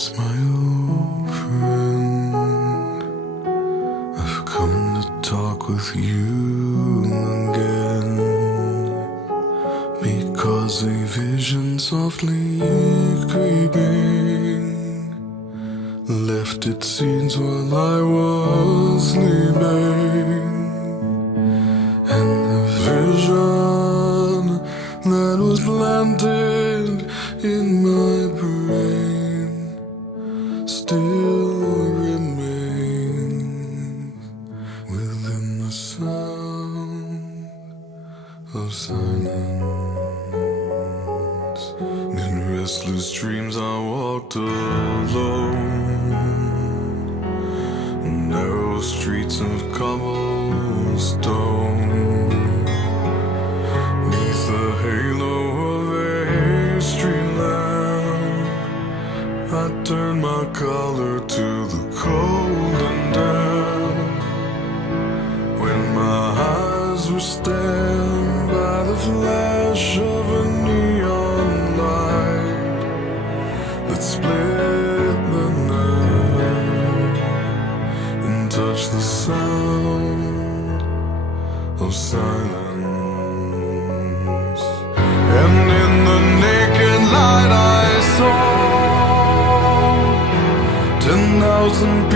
Yes, my old friend, I've come to talk with you again, because a vision softly creeping left its seeds while I was sleeping, and the vision that was planted in my brain still remains within the sound of silence. In restless dreams I walked alone, narrow streets of cobblestone, neath the halo of a street lamp. I turned my collar to the cold and damp, when my eyes were stabbed by the flash of a neon light that split the night and touched the sound of silence. And in the naked light I saw 10,000